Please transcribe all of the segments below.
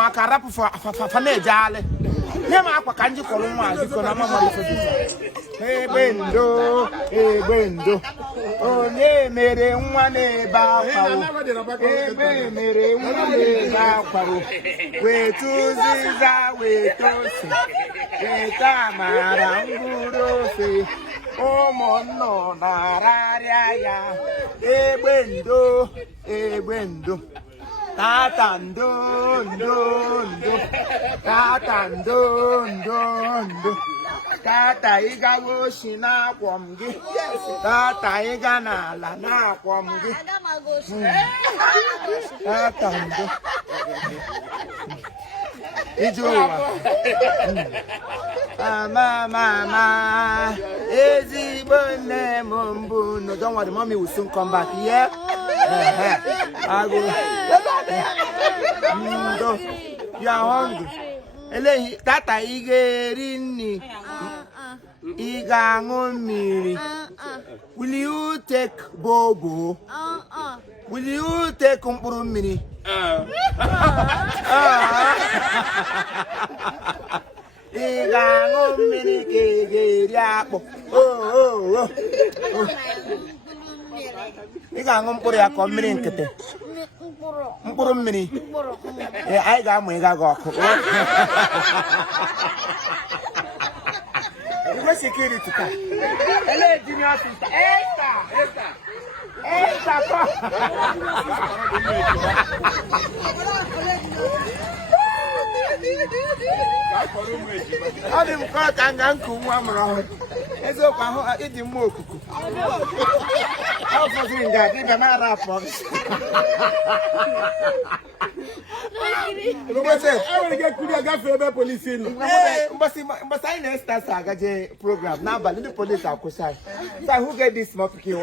maka rap fa na-ejale nye m akwa ka nji kọrọ nwa biko na mama egbe ndo onye mere nwa na-ebe akwa egbe mere nwa na-ebe akwa wetu ụzịza wetu ose weta amara mkpụrụ ofe ụmụnnọ na-ararịa ya egbe ndo tata ndo tata ịgawa oshi na-akwọ m gị tata ịga n'ala na-akwọ m gị tata ndo ije ụwa mama ezigbo nne m mbụ no don't worry mommy will soon come back yeah ndo you are hungry eleghị tata ị ga-eri nri ị ga-aṅụ mmiri will you take bobo will you take mkpụrụ mmiri ị ga-aṅụ mmiri ka ị ga-eri akpụ ị ga-aṅụ mkpụrụ ya ka mmiri nkịtị mkpụrụ mmiri anyị ga-amụ ịga gị ọkụ igwe security ka ele junior sister Esther ko ọ dị m ka ọ ka nga nku nwa mụrụ ọhụrụ eziokwu ahụ ịdị mma okuku ọ fọdụrụ nga dịbịa mara afọ mgbasa anyị na-estas agaje program n'abalị ndị polisi akwụsị anyị so who get this small pikin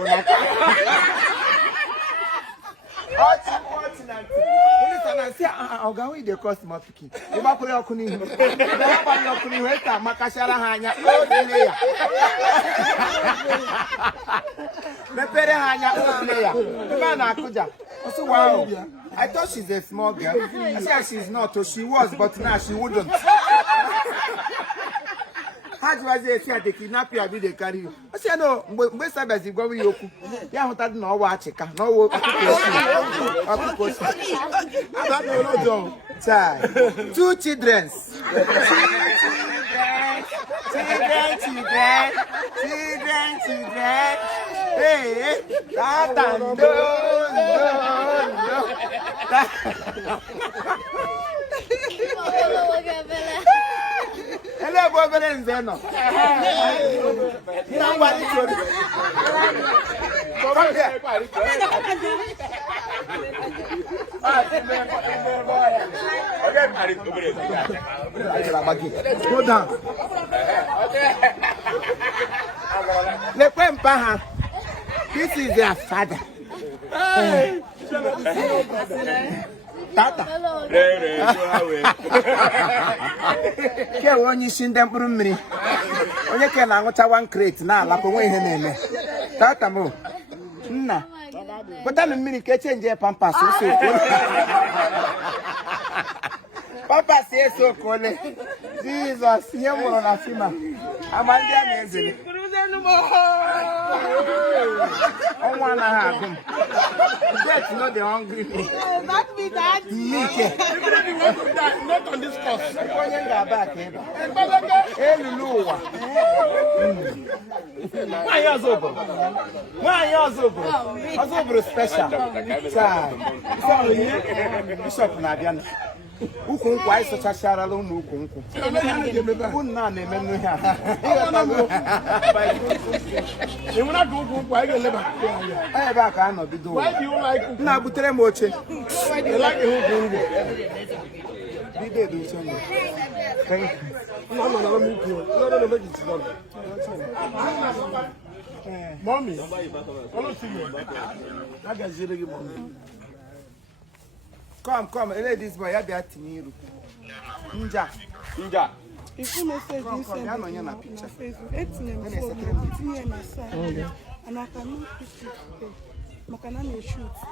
ọga ahụ ide kọst ma pikin ịgbakwụrụ ọkụ n'ihu ịgbakwụrụ ọkụ n'ihu esta makachara ha anya odile ya mepere ha anya odile ya ebe a na-akụja ọsọ wow I thought she's a small girl. I said she's not, so she was, but now she wouldn't. How do I say they kidnap you and they carry you? I said no, mgbe sabasi gwa wi okwu. Ya hụta dị na ọwa achịka, na ọwa ọkụkọ. Two children. Hey, tata ndo. Ele bo bere nze no. Na ngwa ni tori. Come here. Go down. This is their father. Tata. Ke onye isi ndị mkpụrụ mmiri. Onye ke na-aṅụcha one crate na alapụ nwe ihe na-eme. Tata mo. Nna. Pụta na mmiri ka echenje pampas ose okole. Pampas ese okole. Jesus, ihe mụrụ na fima. Ama ndị a na-ezere. Ọnwa anaghị agụ m. Death no dey hungry me. Not me, Dad. Not on this course. Onye ga-aba aka ebe. Elulu ụwa. Nwaanyị ọzọ ụbụrụ. Nwaanyị ọzọ ụbụrụ. Ọzọ ụbụrụ special. Bishop na-abịa. Ukwu nkwụ anyị sụchacharala ụmụ ukwu nkwụ. Ukwu nna na-eme n'ihe a. Ebe a ka a nọ bido ụwa. Nna butere m oche. Bido edo oche ndụ. Mommy, Come, this boy, ya bịa tinye iru. Nja. If you message Come, me, ya nọ nye na picture. and I cannot pick it. Makana shoot.